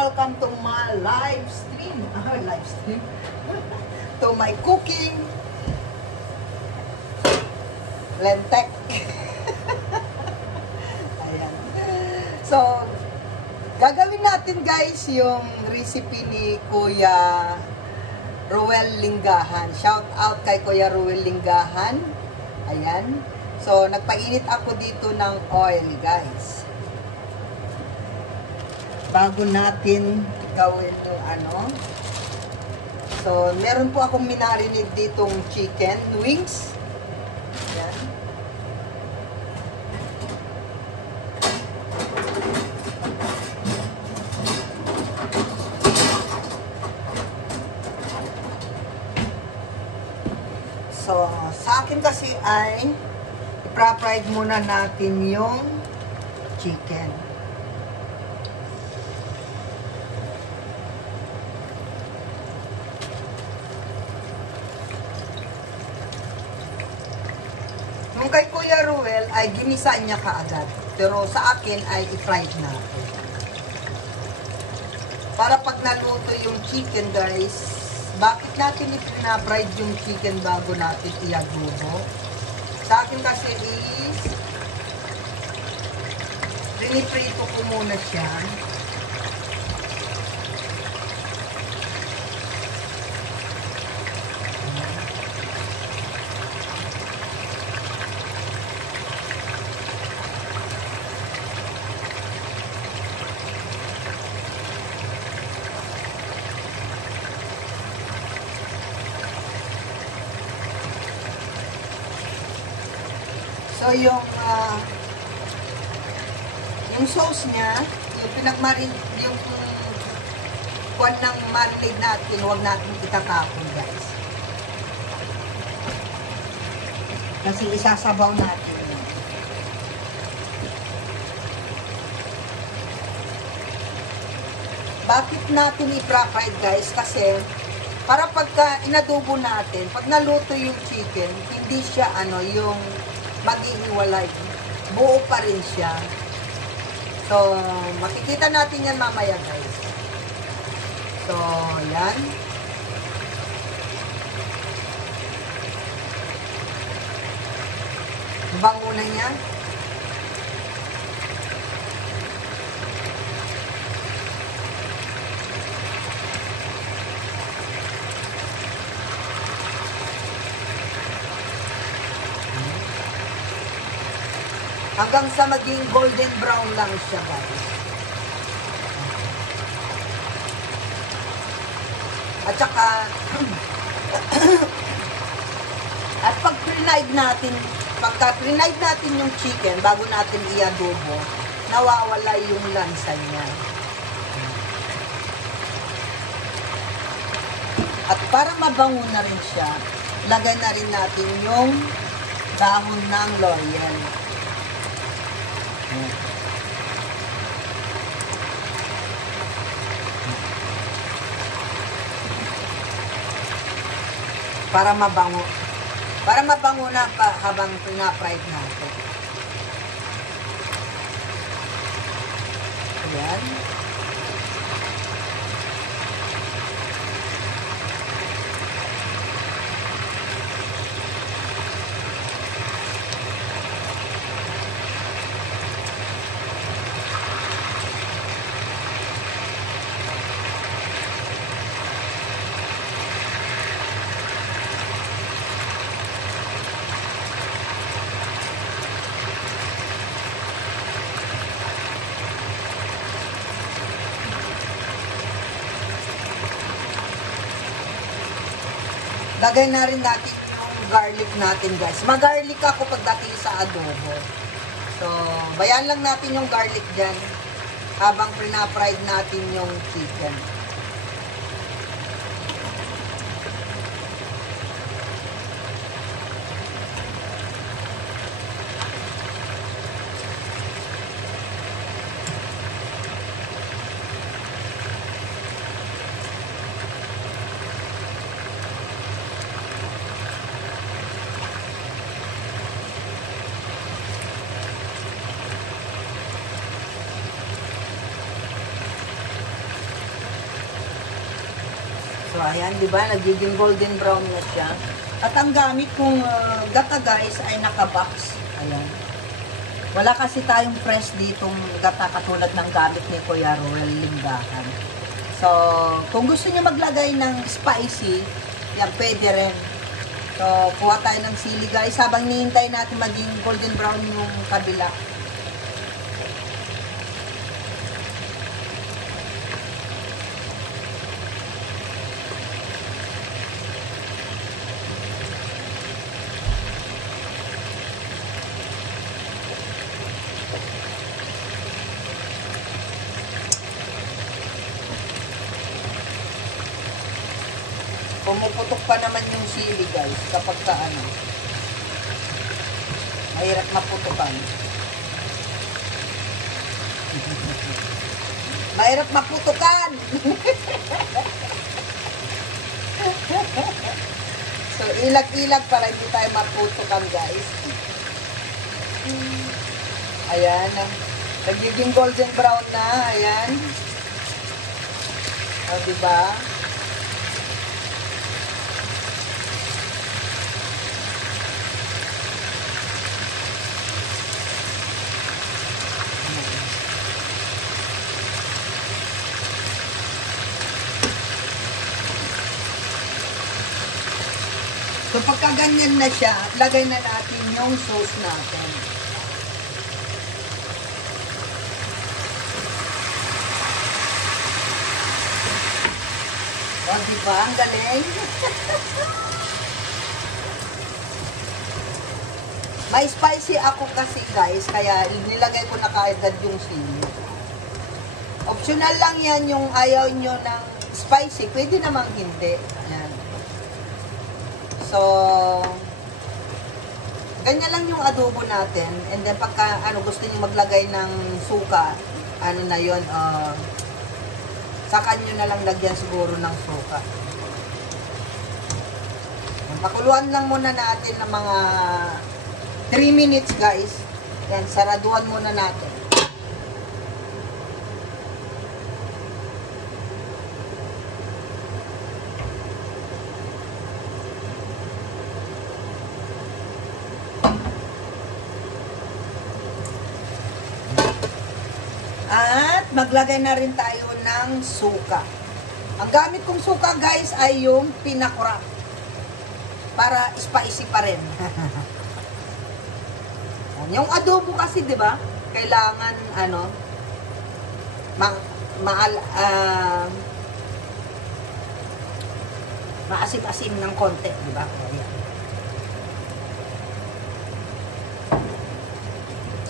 welcome to my live stream. Live stream. To my cooking. Lentek. Ayan. So, gagawin natin guys yung recipe ni Kuya Ruel Linggahan. Shout out kay Kuya Ruel Linggahan. Ayan. So, nagpainit ako dito ng oil guys. Bago natin gawin yung ano. So, meron po akong minarinate ditong chicken wings. Ayan. So, sa akin kasi ay i-fry muna natin yung chicken. Nung kay Kuya Ruel ay ginisa niya kaagad. Pero sa akin ay i-fry natin. Para pag naluto yung chicken guys, bakit natin i-fry yung chicken bago natin i-adobo? Sa akin kasi is riniprito ko muna siya. So, yung sauce niya, yung yung kuwan ng marinade natin, huwag natin itatapon, guys. Kasi isasabaw natin. Bakit natin i-fry, guys? Kasi, para pagka inadobo natin, pag naluto yung chicken, hindi siya, yung maghihiwalay. Buo pa rin siya. So, makikita natin yan mamaya guys. So, yan. Bango na niya. Hanggang sa maging golden brown lang siya guys. At saka at pag pagka pre-night natin yung chicken bago natin i-adobo, nawawala yung lansa niya. At para mabango na rin siya, lagay na rin natin yung dahon ng laurel. Para mabango. Para mabango na pa habang pina-fried natin. Ayan. Lagay na rin natin yung garlic natin guys. Mag-garlic ako pagdating sa adobo. So, bayan lang natin yung garlic dyan habang pina-fried natin yung chicken. So, ayan, di ba? Nagiging golden brown na siya. At ang gamit kong gata guys ay nakabox. Ayan. Wala kasi tayong fresh ditong gata katulad ng gamit ni Kuya Ruel Lingahan. So, kung gusto niyo maglagay ng spicy, yan, pwede rin. So, kuha tayo ng sili guys habang nihintay natin maging golden brown yung kabila. Pumuputok pa naman yung sili guys kapag ka ano, mahirap maputukan. Mahirap maputukan. So ilag-ilag para hindi tayo maputukan guys. Ayan, nagiging golden brown na. Ayan, o diba? So, pagka ganyan na siya, lagay na natin yung sauce natin. O, diba? Ang galing. May spicy ako kasi, guys, kaya nilagay ko na kaagad yung sili. Optional lang yan yung ayaw nyo ng spicy. Pwede namang hindi. Ayan. So, ganyan lang yung adobo natin. And then, pagka gusto niyo maglagay ng suka, ano na yun, saka nyo na lang lagyan siguro ng suka. Pakuluan lang muna natin ng mga 3 minutes, guys. Yan, saraduan muna natin. At maglagay na rin tayo ng suka. Ang gamit kong suka guys ay yung pinakurap. Para spicy pa rin. Yung adobo kasi 'di ba? Kailangan maasim-asim ng konti, 'di ba?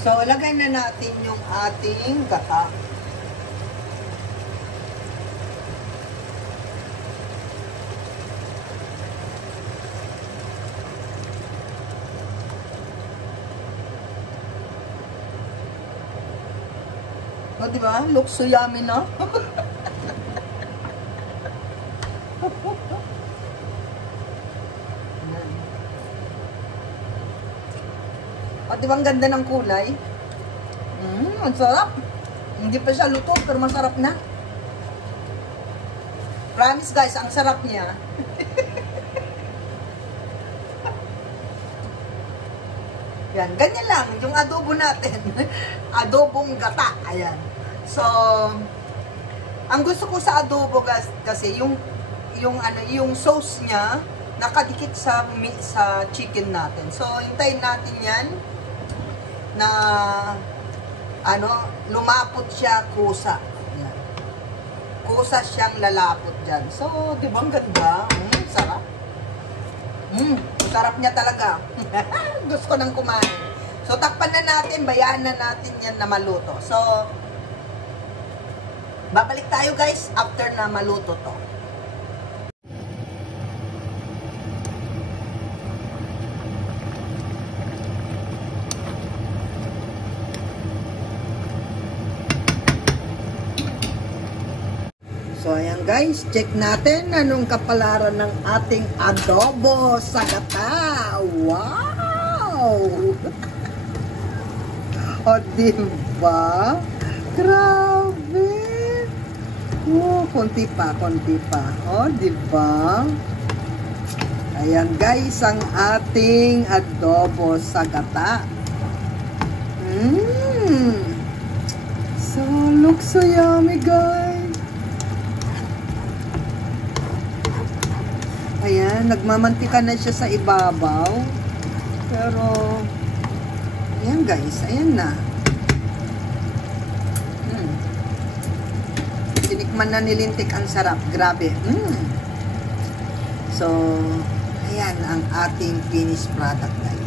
So, lagay na natin yung ating gata. O, diba? Looks so yummy, no? O, diba ang ganda ng kulay? Ang sarap. Hindi pa siya luto, pero masarap na. Promise guys, ang sarap niya. Yan, ganyan lang. Yung adobo natin. Adobong gata. Ayan. So, ang gusto ko sa adobo guys, kasi yung sauce niya, nakadikit sa chicken natin. So, hintayin natin yan na lumapot siya kusa. Yan. Kusa siyang lalapot dyan. So, di ba ang ganda? Sarap. Sarap niya talaga. Gusto ko nang kumain. So, takpan na natin, bayaan na natin yan na maluto. So, babalik tayo guys after na maluto to. So, ayan guys, check natin anong kapalaran ng ating adobo sa gata. Wow! O, diba? Grabe! Oh, konti pa, konti pa. Oh, di ba? Ayan guys, ang ating adobo sa gata. So, looks so yummy guys. Ayan, nagmamantika na siya sa ibabaw. Pero, ayan guys, ayan na. Tinikman na ni Lintik, ang sarap. Grabe. So, ayan ang ating finished product guys.